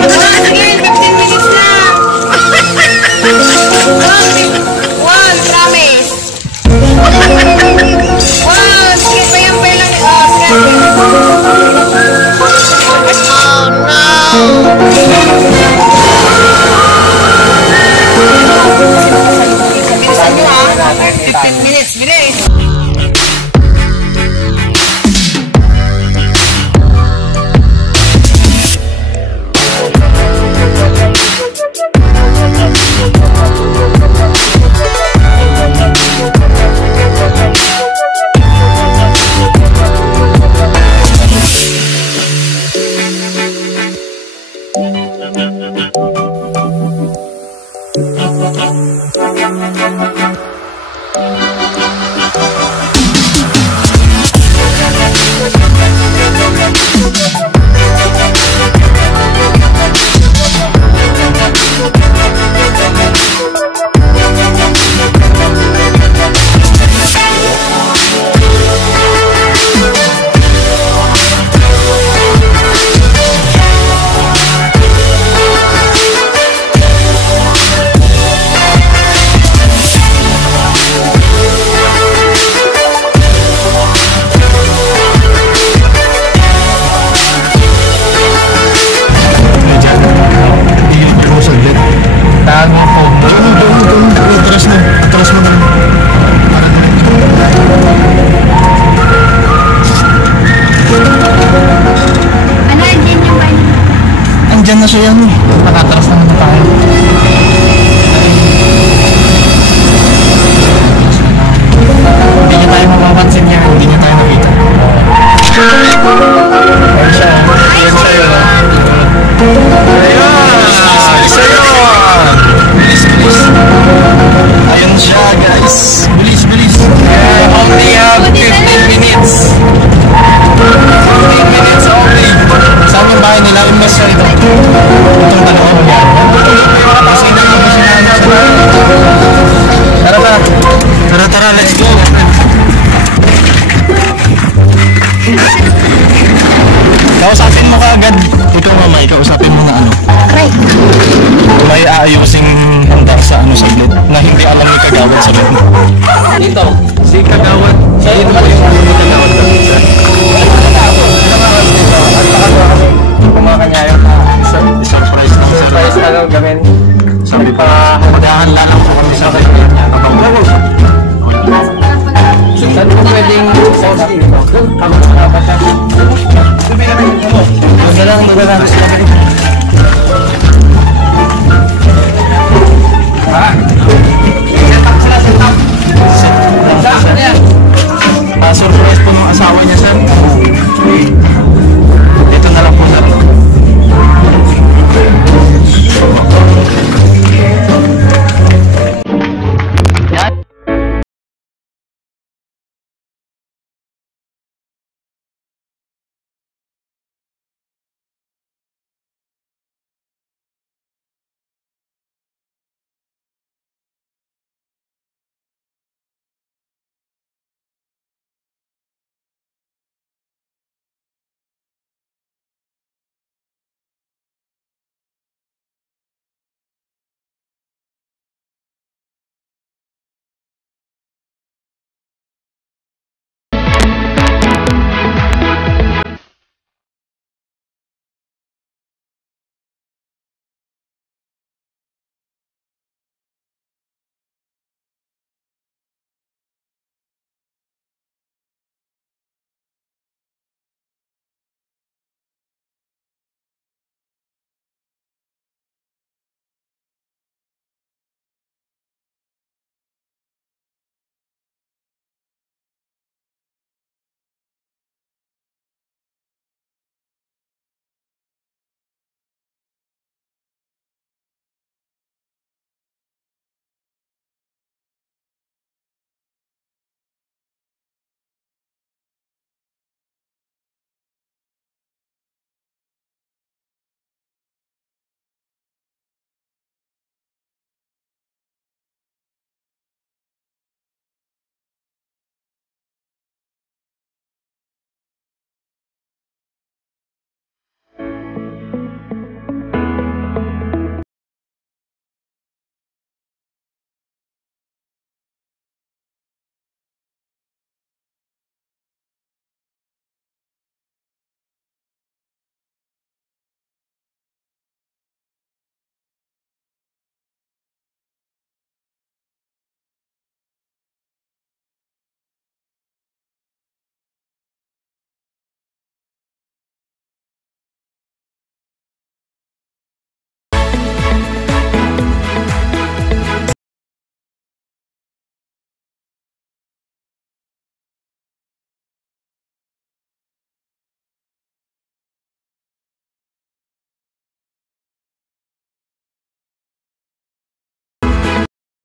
Sige, 15 minutes lang. One, promise. One, sige, payang-pay lang. Bilisan nyo 15 minutes, bilis. Andyan na siya yan. Nakatras na naman tayo. Hindi niya tayo mapapansin niya. Hindi niya tayo nakita. Ayun siya. Ayun siya yun. Isa yun. Bilis, bilis. Ayun siya guys. Bilis, bilis. Only have 15 minutes. 15 minutes only. Saan yung bahay nila? Imbes siya ito. Itong dalawa mo yan. Kasi hindi mo siya nahanap sa bahay. Tara, tara. Tara, tara. Let's go. Kausapin mo ka agad. Ikaw mamay, kausapin mo na ano. May aayusing handa sa ano saglit na hindi alam ni Kagawad sa bed. Dito, si Kagawad. Siya ito ba yung Kagawad ka? Kumakanya yung surprise lang. Surprise na lang gawin. Sabi pa, maghahanla lang po kami sa kanya. Saan mo pwedeng sauce dito? Ako sa dapat siya. Sabi na rin mo. Doon lang, doon lang. Ha? Setup sila, setup. Setup. Ano yan? Surprise po ng asawa niya, sir.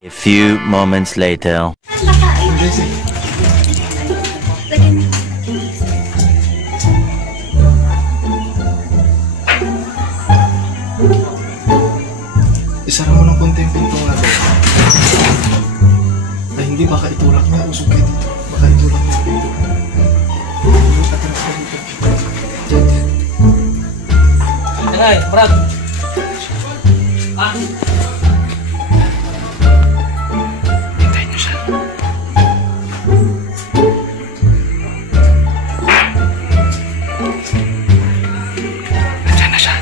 A few moments later. Isara mo ng konti yung pinto nga daw. Ay hindi, baka itulak niya. Usog kayo dito. Baka itulak niya yung pinto. Ay, Brad. Hintayin niyo siya. Nandiyan na siya.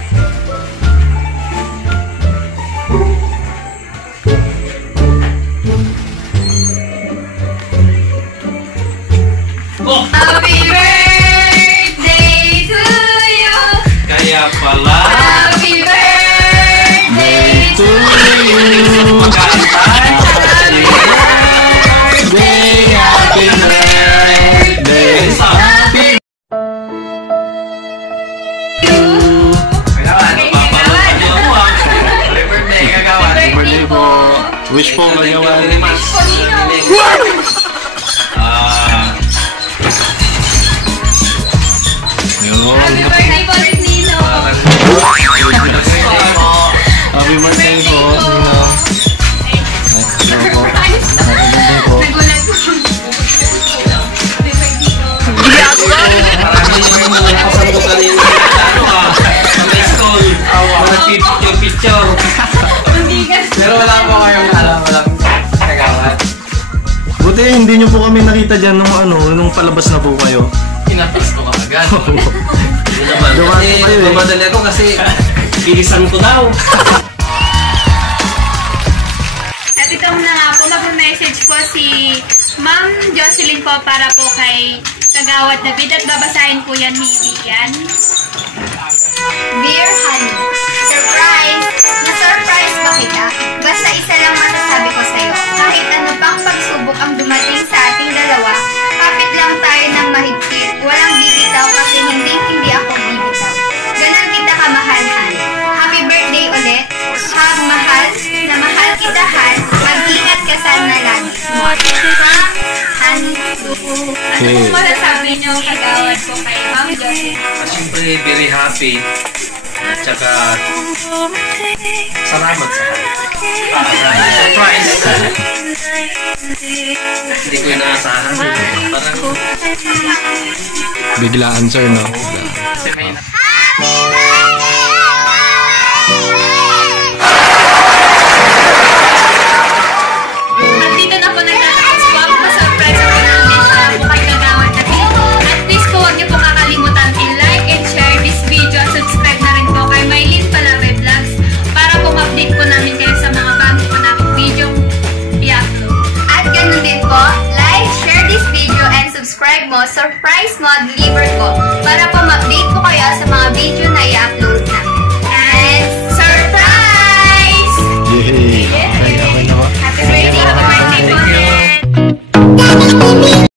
Happy birthday to you. Kaya pala. Happy birthday to you. Magkantay. Happy birthday! Kailangan, papalood niyo ako ah. Happy birthday, kagawan. Happy birthday po. Wish po kagawan. Yun. Happy birthday po rin, Nino. Happy birthday po, Nino. Surprise. Nagulat ko. Happy birthday po. Maraming yung mga kasama kanina. Ano ka? Sa school. Mga picture. Pero wala po kayong walang kagawan. Buti hindi nyo po kami nakita dyan nung palabas na po kayo. Kinapis ko agad. Hindi naman. Dumating Kasi kayo eh. mamadali ako kasi bilisan ko daw. At ito na nga po, mag-message po si Ma'am Jocelyn po para po kay Kagawad David at babasahin po yan ni Ibigan. Dear Honey, surprise! Na-surprise ba kita? Basta isa lang masasabi ko sa'yo. Kahit ano pang pagsubok ang dumating sa ating dalawa, kapit lang tayo ng mahigpit. Walang bibitaw kasi hindi ako bibitaw. Ganon kita kamahal, Han. Happy birthday ulit. Hag mahal, na mahal kita, Han. Mag-ingat ka sana lang. Ha? Han? Ano po masasabi niyo Kagawad po kay Ma'am Jocelyn? Siyempre, very happy. At saka, salamat sa surprise. Hindi ko inaasahan. Parang, Biglaan, sir, no? At dito na po nagtatapos po ang pa-surprise po namin para po kay Kagawad David. At please po huwag niyo po kakalimutan i-like and share this video at subscribe na rin po kay Mylene Palabe Vlogs para po ma-update po namin kayo sa mga bago po namin video i-upload. At ganun din po, like, share this video, and subscribe mo, surprise mo, deliver ko, para po ma-update po kayo sa mga video na i-upload namin. And surprise! Yay! Okay, okay na po. Happy birthday po